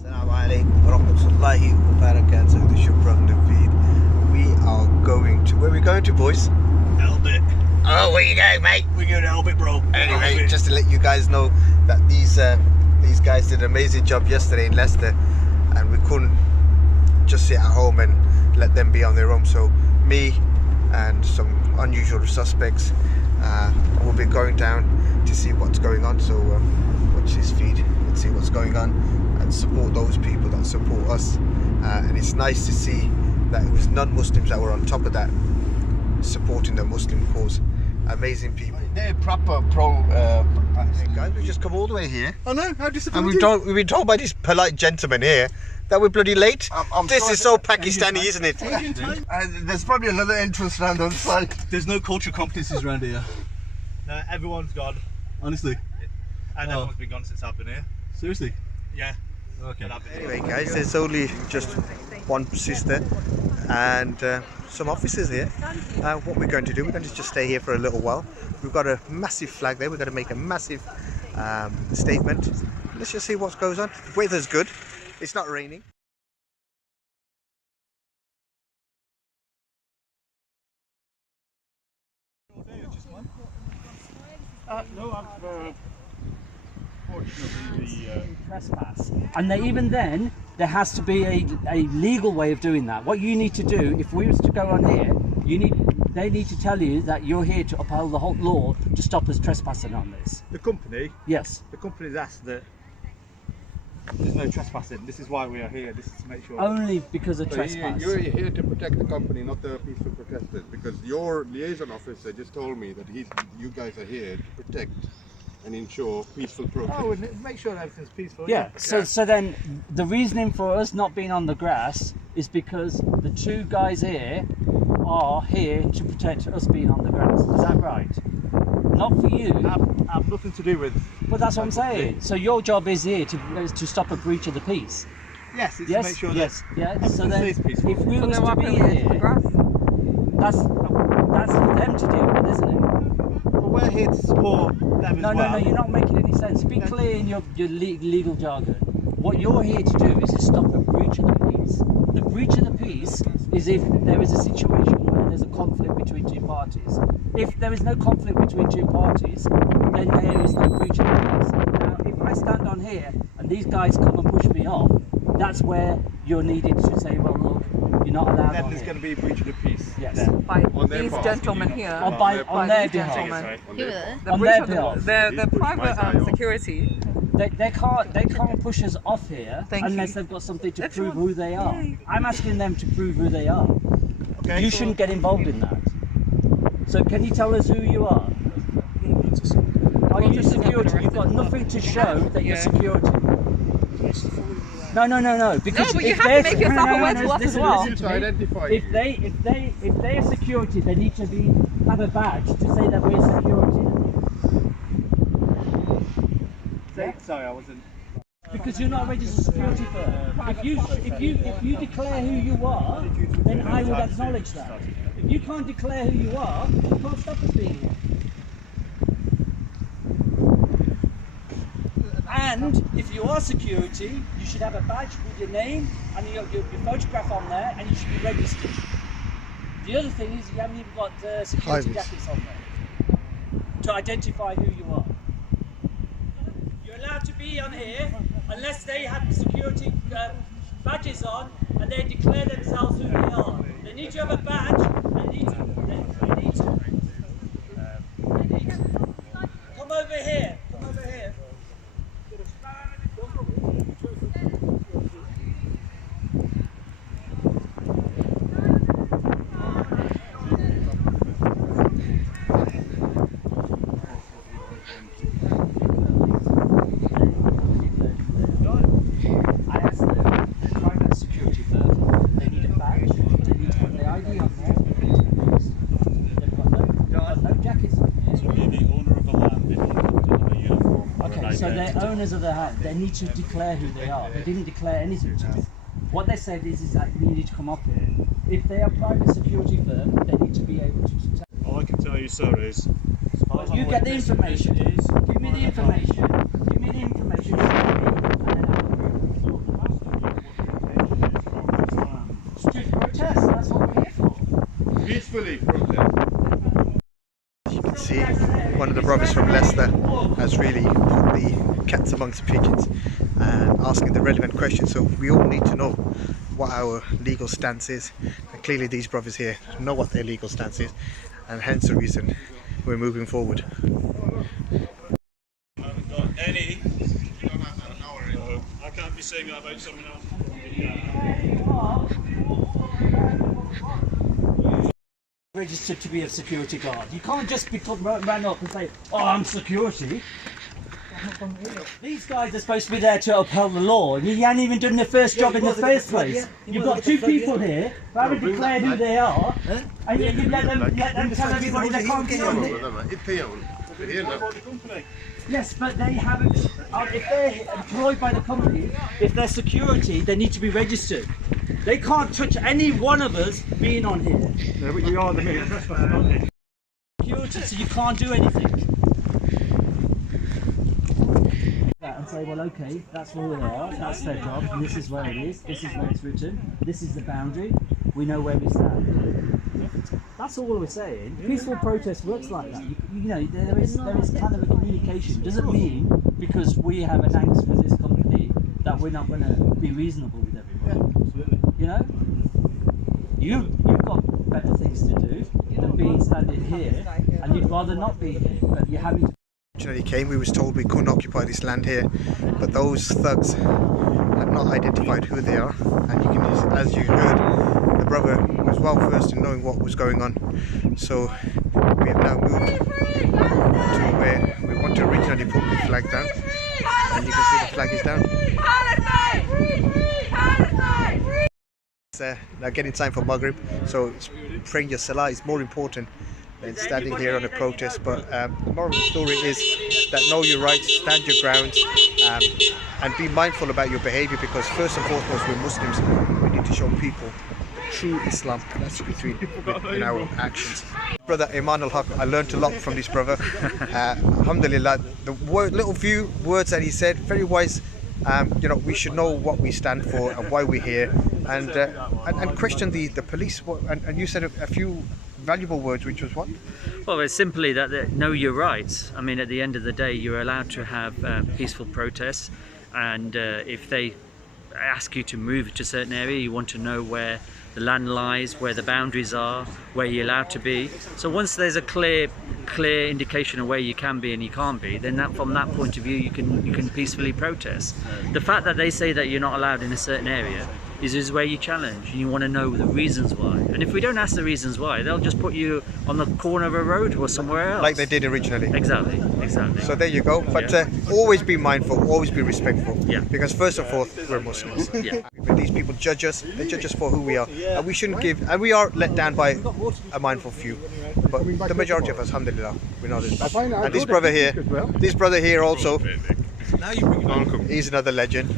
Assalamu alaikum warahmatullahi wabarakatuh. The Shukra of Naveed. We are going to, where are we going to, boys? Elbit. Oh, where you going, mate? We're going to Elbit, bro. Anyway, Elbit. just to let you guys know that these guys did an amazing job yesterday in Leicester, and we couldn't just sit at home and let them be on their own. So me and some unusual suspects will be going down to see what's going on. So watch this feed and see what's going on and support those people that support us. And it's nice to see that it was non-Muslims that were on top of that, supporting the Muslim cause. Amazing people. They're proper pro. Hey guys, we've just come all the way here. I know, how disappointing. And we've been told by this polite gentleman here that we're bloody late. This is so Pakistani, isn't it? There's probably another entrance round on side. There's no culture competencies around here. No, everyone's gone. Honestly. And everyone's been gone since I've been here. Seriously? Yeah. Okay. Anyway guys, there's only just one sister and some officers here. What we're going to do, we're going to just stay here for a little while. We've got a massive flag there, we're going to make a massive statement. Let's just see what goes on. The weather's good, it's not raining. Fortunately, trespass, and even then there has to be a legal way of doing that. What you need to do, if we was to go on here, they need to tell you that you're here to uphold the whole law to stop us trespassing on this. The company? Yes. The company's asked that there's no trespassing. This is why we are here. This is to make sure. Only because of trespass. You're here to protect the company, not the peaceful protesters. Because your liaison officer just told me that you guys are here to protect and ensure peaceful protest. Oh, and make sure everything's peaceful. Yeah. So then the reasoning for us not being on the grass is because the two guys here are here to protect us being on the grass. Is that right? Not for you. I've nothing to do with. But that's what I'm saying. So your job is here to stop a breach of the peace. Yes, it's Yes. to make sure Yes. Yeah. that So then, stays peaceful. if we was to be here, that's for them to deal with, isn't it? But we're here to support them as No, well. no, you're not making any sense. Be clear in your legal jargon. What you're here to do is to stop a breach of the peace. The breach of the peace is if there is a situation where there's a conflict between two parties. If there is no conflict between two parties, then there is no breach of the peace. Now, if I stand on here and these guys come and push me off, that's where you're needed to say, well, look, you're not allowed Then on there's here. going to be a breach of the peace. Yes. There. By their these part. gentlemen here. On their these behalf. gentlemen. The On breach their of behalf. the private security. They can't push us off here unless they've got something to prove who they are. Yeah. I'm asking them to prove who they are. Okay. You shouldn't get involved in that. So can you tell us who you are? Are you security? You've got nothing to show that you're security. No. Because No, but you if have to they're- make yourself aware to us as well. listen to To me. identify If they are security, they need to have a badge to say that we're security. Sorry, I wasn't. Because you're not a registered security firm. If you declare who you are, then I would acknowledge that. If you can't declare who you are, you can't stop us being here. And if you are security, you should have a badge with your name and your photograph on there, and you should be registered. The other thing is you haven't even got security jackets on there to identify who you are. You're allowed to be on here unless they have security badges on and they declare themselves who they are. They need to have a badge. They need to. Come over here. Come over here. I asked them, a private security firm, they need a badge, they need to put their ID on there, they need to be registered. They've got no jackets on here. So you're the owner of the land, they don't have to have a uniform. or an Okay, so they're identity. owners of the house. They need to declare who they are. They didn't declare anything to me. What they said is that you need to come up here. If they are a private security firm, they need to be able to tell. All I can tell you, sir, is as far as You I'm get the aware, information. it is- Give me the information. Give me the information. And then I'll has really put the cats amongst the pigeons and asking the relevant questions. So we all need to know what our legal stance is, and clearly these brothers here know what their legal stance is, and hence the reason we're moving forward. I haven't got any. I can't be saying that about someone else. Registered to be a security guard. You can't just run up and say, "Oh, I'm security." These guys are supposed to be there to uphold the law, and you haven't even done their first job in the first place. You've got two people here who haven't declared who they are, and you let them tell everybody they can't be on it. Yes, but they haven't. If they're employed by the company, if they're security, they need to be registered. They can't touch any one of us being on here. No, but you are the main trespasser. Security, so you can't do anything. And say, well, okay, that's where they are, that's their job, and this is where it is, this is where it's written, this is the boundary, we know where we stand. That's all we're saying. Peaceful protest works like that. You know, there is kind of a communication. Doesn't mean because we have an angst with this company that we're not going to be reasonable with everybody. You know, you've got better things to do than being standing here, and you'd rather not be here, but you're having to. Came, we was told we couldn't occupy this land here, but those thugs have not identified who they are, and you can, as you heard, the brother was well versed in knowing what was going on. So we have now moved to where we want to originally put the flag down, and you can see the flag is down. It's now getting time for Maghrib, so praying your Salah is more important than standing here on a protest. But the moral of the story is that know your rights, stand your ground, and be mindful about your behaviour, because first and foremost we're Muslims. We need to show people true Islam, and that's in our actions. Brother Iman al-Haq, I learned a lot from this brother. Alhamdulillah, the little few words that he said, very wise. You know, we should know what we stand for and why we're here, and question the police. And you said a few valuable words, which was what? Well, it's simply that know your rights. I mean, at the end of the day, you're allowed to have peaceful protests, and if they ask you to move to a certain area, you want to know where the land lies, where the boundaries are, where you're allowed to be. So once there's a clear indication of where you can be and you can't be, then from that point of view you can peacefully protest. The fact that they say that you're not allowed in a certain area is where you challenge, and you want to know the reasons why. And if we don't ask the reasons why, they'll just put you on the corner of a road or somewhere else. Like they did originally. Exactly. So there you go. But always be mindful, always be respectful. Yeah. Because first and foremost, we're Muslims. Yeah. When these people judge us, they judge us for who we are. And we shouldn't give, and we are let down by a mindful few. But the majority of us, alhamdulillah, we're not as bad. And this brother here also, he's another legend.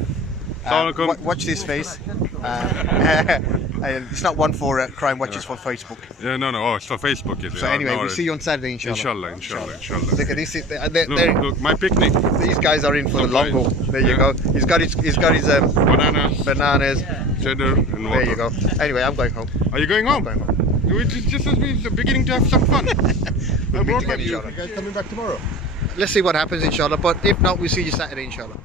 Watch this face. It's not one for crime watches for Facebook. Yeah, no. Oh, it's for Facebook, is it? So anyway, no, we'll see you on Saturday, inshallah. Inshallah. Look at this. Look, my picnic. These guys are in for the long haul. There you go. He's got his bananas, cheddar, and water. There you go. Anyway, I'm going home. Are you going home? I'm going home. It's just as me, it's beginning to have some fun. We'll meet again, you inshallah. guys coming back tomorrow? Let's see what happens, inshallah. But if not, we'll see you Saturday, inshallah.